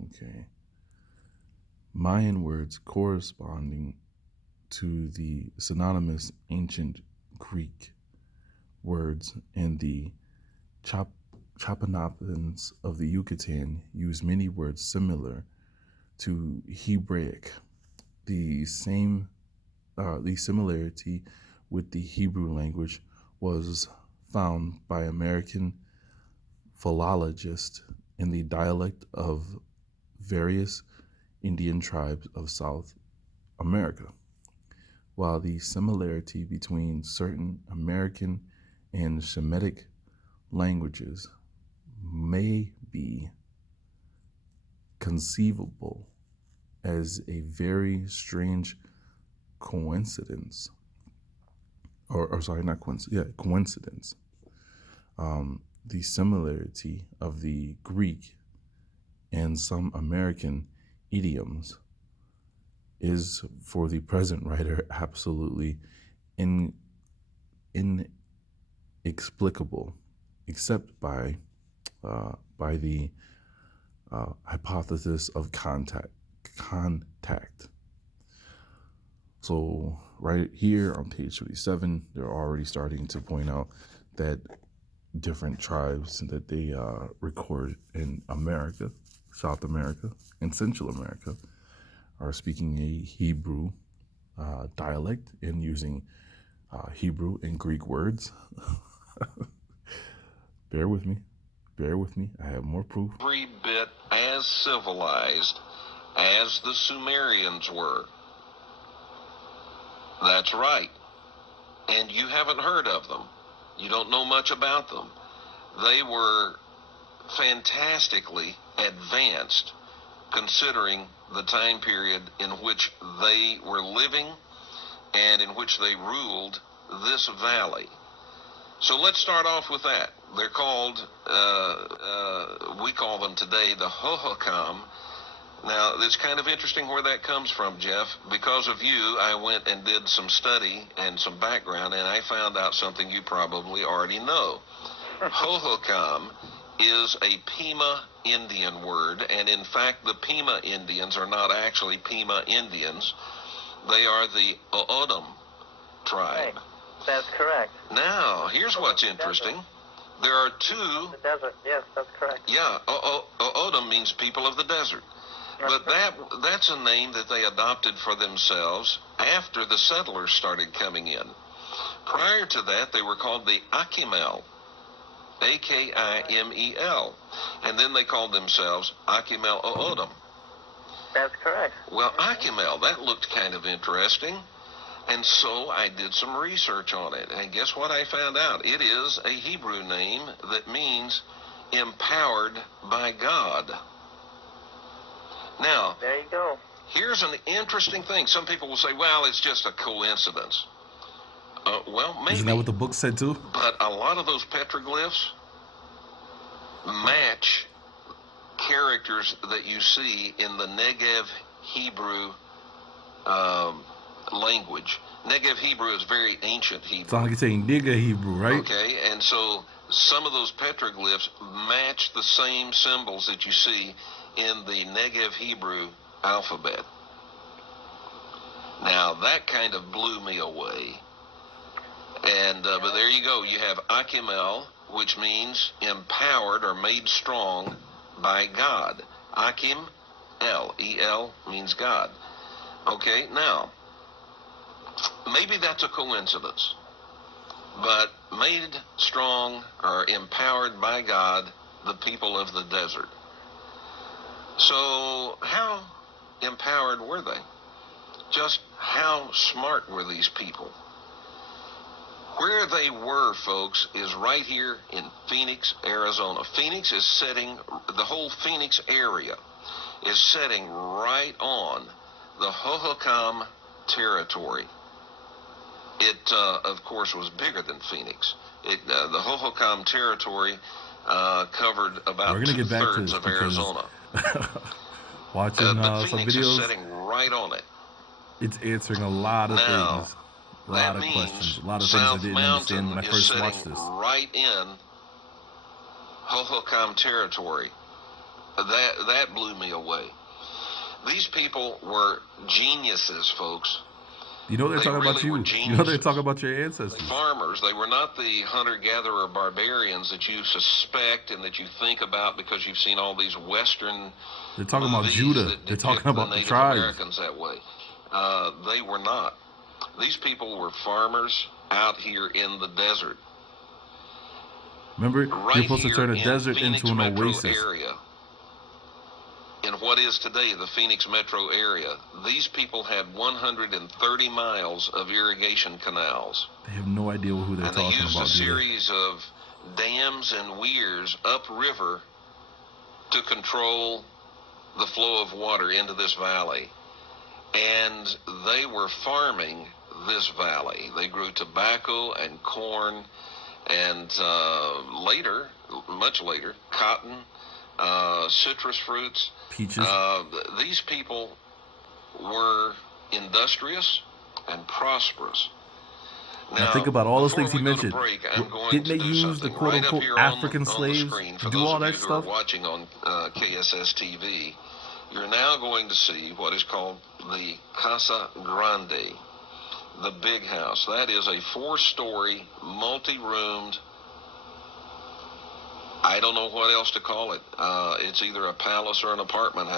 Okay. Mayan words corresponding to the synonymous ancient Greek words in the Chop Chapanapans of the Yucatan use many words similar to Hebraic. The same, the similarity with the Hebrew language was found by American philologists in the dialect of various Indian tribes of South America, while the similarity between certain American and Semitic languages may be conceivable as a very strange coincidence, or sorry, not coincidence, yeah, coincidence. The similarity of the Greek and some American idioms is, for the present writer, absolutely in, inexplicable, except by the hypothesis of contact. So right here on page 37, they're already starting to point out that different tribes that they record in America, South America, and Central America are speaking a Hebrew dialect and using Hebrew and Greek words. Bear with me. Bear with me. I have more proof. Every bit as civilized as the Sumerians were. That's right. And you haven't heard of them. You don't know much about them. They were fantastically advanced considering the time period in which they were living and in which they ruled this valley. So let's start off with that. They're called, we call them today the Hohokam. Now, it's kind of interesting where that comes from, Jeff. Because of you, I went and did some study and some background, and I found out something you probably already know. Hohokam is a Pima Indian word, and in fact, the Pima Indians are not actually Pima Indians. They are the O'odham tribe. Right. That's correct. Now, here's what's interesting. There are two... The desert, yes, that's correct. Yeah, O'odham means people of the desert. But that's a name that they adopted for themselves after the settlers started coming in. Prior to that, they were called the Akimel, Akimel, and then they called themselves Akimel O'odham. That's correct. Well, Akimel, that looked kind of interesting, and so I did some research on it, and guess what I found out? It is a Hebrew name that means empowered by God. Now, there you go. Here's an interesting thing. Some people will say, well, it's just a coincidence. Well, maybe. Isn't that what the book said too? But a lot of those petroglyphs match characters that you see in the Negev Hebrew language. Negev Hebrew is very ancient Hebrew. Sounds like you're saying nigga Hebrew, right? Okay, and so some of those petroglyphs match the same symbols that you see in the Negev Hebrew alphabet. Now, that kind of blew me away. And but there you go. You have Akimel, which means empowered or made strong by God. Akim, El, E-L, means God. Okay, now, maybe that's a coincidence. But made strong or empowered by God, the people of the desert. So how empowered were they? Just how smart were these people? Where they were, folks, is right here in Phoenix, Arizona. Phoenix is setting, the whole Phoenix area is setting right on the Hohokam territory. It, of course, was bigger than Phoenix. The Hohokam territory covered about We're gonna get back to two-thirds this of Arizona. Watching but some Phoenix videos, is setting right on it. it's answering a lot of things, a lot of questions, a lot of things I didn't understand when I first watched this. Right in Hohokam territory. That blew me away. These people were geniuses, folks. You know they're They talking about really were you. You know they're geniuses. talking about your ancestors. Farmers. They were not the hunter-gatherer barbarians that you suspect and that you think about because you've seen all these Western They're talking about movies Judah. that They're depict talking about the Native tribes. Americans that way. They were not. These people were farmers out here in the desert. Remember, Right you're supposed to here turn a in desert Phoenix into an metro oasis. area, in what is today the Phoenix metro area, these people had 130 miles of irrigation canals. They have no idea who they're And they talking used about, a do they? series of dams and weirs upriver to control the flow of water into this valley. And they were farming this valley. They grew tobacco and corn and later, much later, cotton, citrus fruits. Peaches. These people were industrious and prosperous. Now think about all those before things he we go to mentioned. break, I'm going Didn't to they do use the something quote right up unquote here African on the slaves screen. to For do those all of that you who stuff? are watching on KSS TV, you're now going to see what is called the Casa Grande, the big house. That is a 4-story, multi-roomed, I don't know what else to call it. It's either a palace or an apartment house.